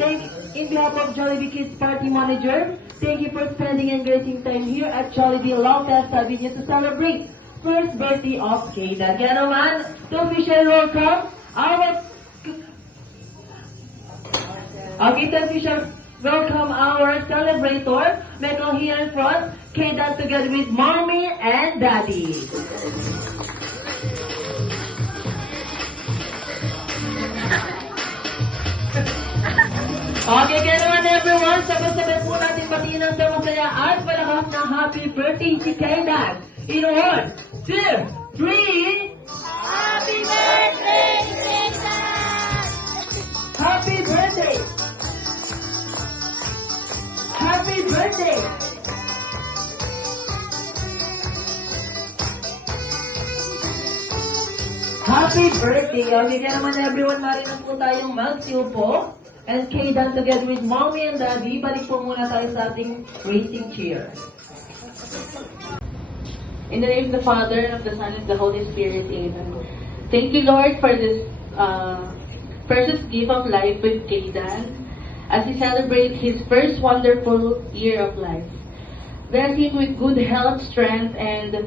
In behalf of Jollibee Kids Party Manager, thank you for spending and gracing time here at Jollibee La Fiesta Villa to celebrate first birthday of Kayda. Kaya naman, to official welcome our celebrator, Michael here in front, Kayda together with Mommy and Daddy. Okay, kaya naman everyone, sabay-sabay po natin batiin ang masaya at malakas na happy birthday si Kayda. In 1, 2, 3, Happy birthday, Kayda! happy birthday! Happy birthday! Happy birthday! Okay, kaya naman everyone, marinig po tayong magsiupo. And Kayda together with Mommy and Daddy, balik po muna tayo sa ating racing chair. In the name of the Father, and of the Son, and of the Holy Spirit, Amen. Thank you, Lord, for this precious gift of life with Kaydan as he celebrates his first wonderful year of life. Bless him with good health, strength, and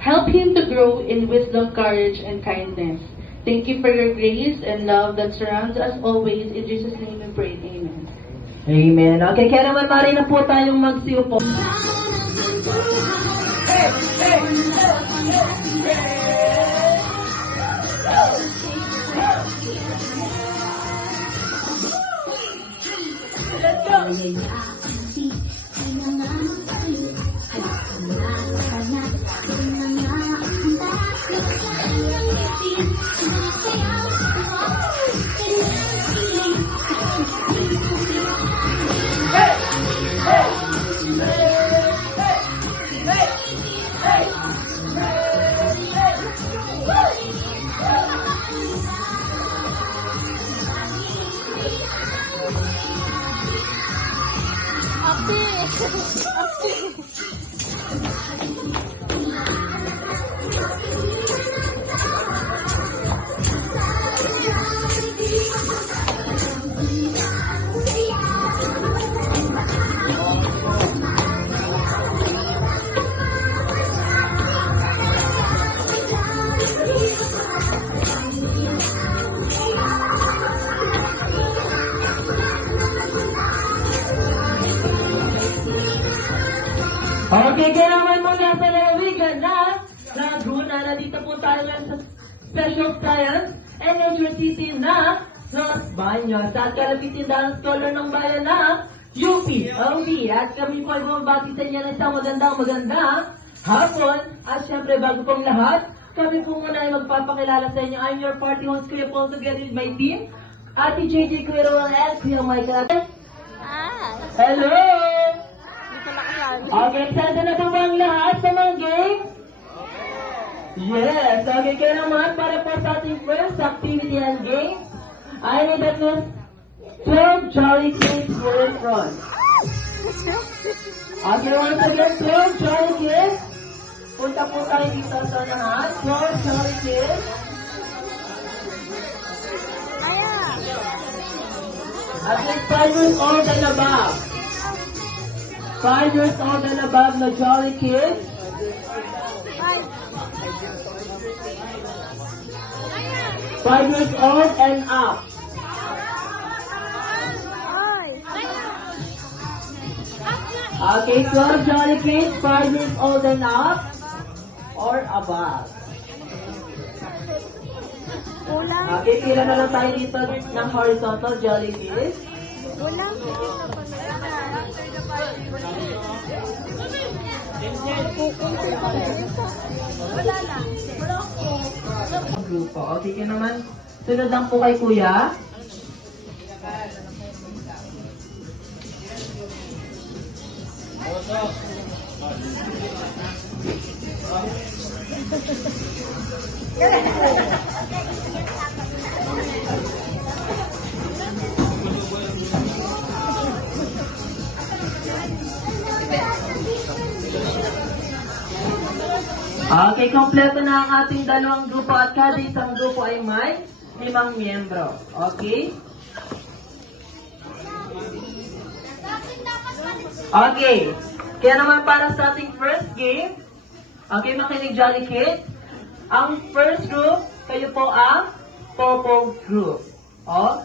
help him to grow in wisdom, courage, and kindness. Thank you for your grace and love that surrounds us always. In Jesus' name we pray. Amen. Amen. Okay, kaya naman mari na po tayong magsiupo. Okay, kaya naman muna sa lalawigan na Laguna, nandito po tayo sa Special Science and Nature City na Los Baños. At kalapitin dahil scholar ng bayan na UP, LD. At kami po ay bumabati sa inyo ng isang magandang hapon. At syempre, bago pong lahat, kami po muna ay magpapakilala sa inyo. I'm your party host, Kuya Paul, together with my team. Ate JJ Cuero and Kuya Michael. Hello! Okay, excited na po ba ang lahat sa mga game? Yes! Okay, kaya naman para po sa ating first activity and game, I need at least 12 Jolly Kids here in front. Okay, once again, 12 Jolly Kids. Punta po tayo dito sa lahat. 12 Jolly Kids. At least 5 years old and above. 5 years old and above na Jolly Kids. 5 years old and up. Okay, 12 Jolly Kids, 5 years old and up or above. Okay, pila na lang tayo dito ng horizontal Jolly Kids. Grupo. Okay ka naman. Sunod lang po kay Kuya. Okay, kompleto na ang ating dalawang grupo at kada isang grupo ay may 5 miyembro. Okay? Okay. Kaya naman para sa ating first game, okay, makinig Jolly Kids. Ang first group, kayo po ang Popo group. O,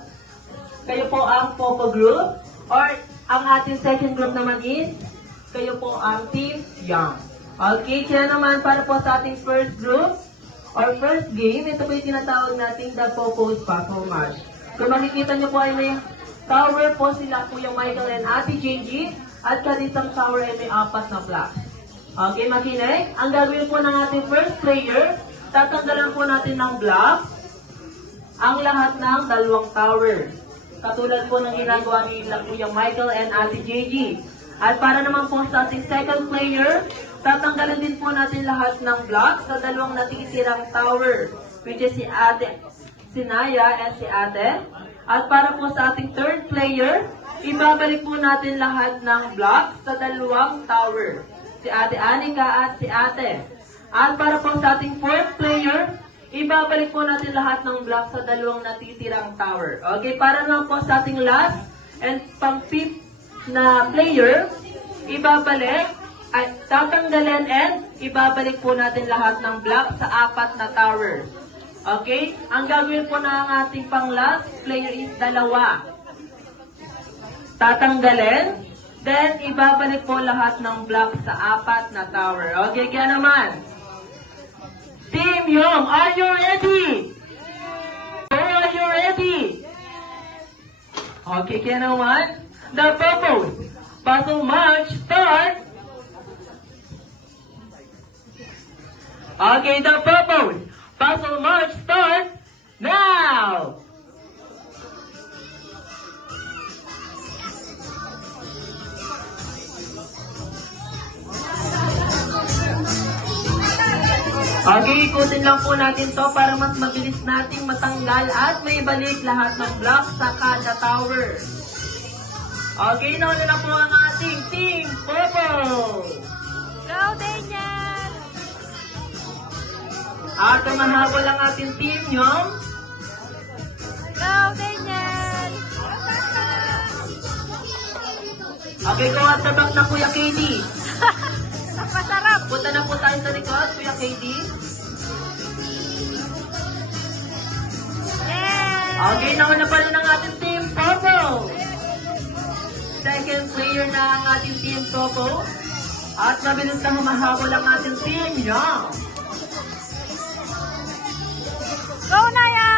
kayo po ang Popo group. Or, ang ating second group naman is, kayo po ang Team Young. Okay, kaya naman para po sa ating first group, or first game, ito po yung tinatawag nating the Popo's Puzzle Match. Kung makikita nyo po ay may tower po sila Kuya Michael and Ate Gigi, at kanisang tower ay may 4 na blocks. Okay, makinig. Ang gagawin po ng ating first player, tatanggalan po natin ng block ang lahat ng 2 tower. Katulad po ng ginagawa nila Kuya Michael and Ate Gigi. At para naman po sa ating second player, tatanggalan din po natin lahat ng blocks sa 2 natitirang tower, which is si Ate Sinaya and si Ate. At para po sa ating third player, ibabalik po natin lahat ng blocks sa 2 tower, si Ate Anika at si Ate. At para po sa ating fourth player, ibabalik po natin lahat ng blocks sa 2 natitirang tower. Okay, para naman po sa ating last and pang-fifth na player, ibabalik, ay tatanggalin and ibabalik po natin lahat ng blocks sa 4 na tower. Okay? Ang gagawin po ng ating pang-last player is 2. Tatanggalin, then ibabalik po lahat ng blocks sa 4 na tower. Okay, kaya naman, Team Young, are you ready? Are you ready? Okay, kaya naman, the Popo's Puzzle Match start. Okay, the Popo's Puzzle Match start now. Okay, ikutin lang po natin to para mas mabilis nating matanggal at may balik lahat ng blocks sa kada tower. Okay, nauna na po ang ating Team Popo. Go, Daniel! At mahabol ang ating Team Young. Go, Daniel! Okay, go at the back na Kuya KD. Napasarap! Punta na po tayo sa likod, Kuya KD. Yay! Okay, nauna pa rin ang ating Team Popo. Second player na ang ating Team Popo. At mabilis na humahabol ang ating Team Young. Go, Naya!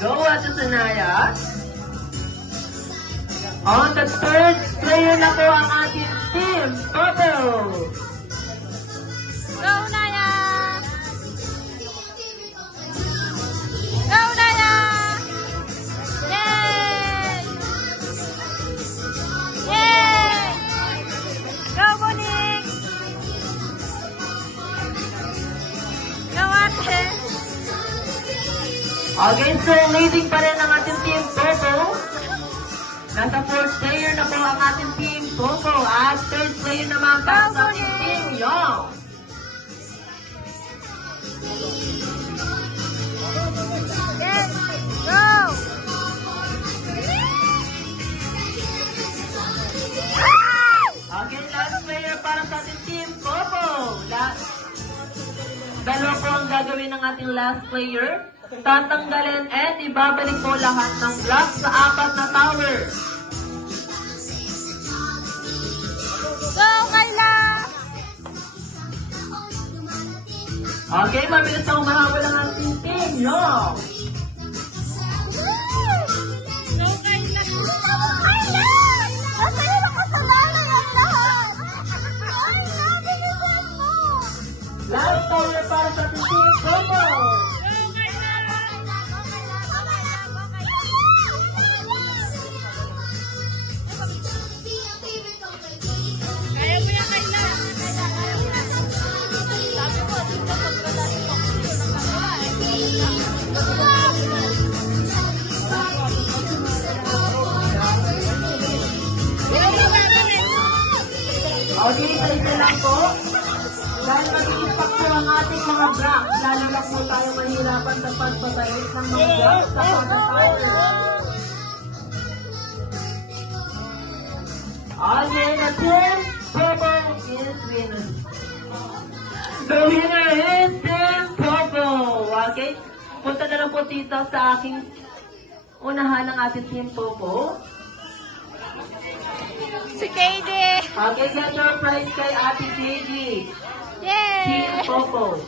Go at the Sanaya. On the third player na po ang ating Team Popo. Go, Naya! Go, Naya! Yay! Yay! Go, Monique! Go, Ate! Okay, so leading pa rin ang ating Team Popo. Nasa fourth player na po ang ating Team Popo. At third player naman para sa ating Team Young. Yes! Go! Okay, last player para sa ating Team Popo. Dalawa po ang gagawin ng ating last player. Tatanggalin at ibabalik po lahat ng blocks sa 4 na tower. Go, Kayla! Okay, mabilis na humahabol ang ating Team Young. Go, Kayla! Kayla! Nasa'yo na kasalanan ang lahat! Kayla, bilisan mo! Last tower para sa ating Team Popo. Kaya mo yan, Kayla! Sabi mo, di ba pagkadali mo? Okay, isa lang po. Dahil mag-iipak po ang ating mga blocks, lalo na po tayo mahirapan sa pagpapayos ng mga blocks sa kada tower. Team Popo is winner. The winner is Team Popo. Okay? Punta na lang po dito sa aking unahan ng ating Team Popo. Si KD. Okay, get your prize kay Ate Gigi. Yay! Team Popo.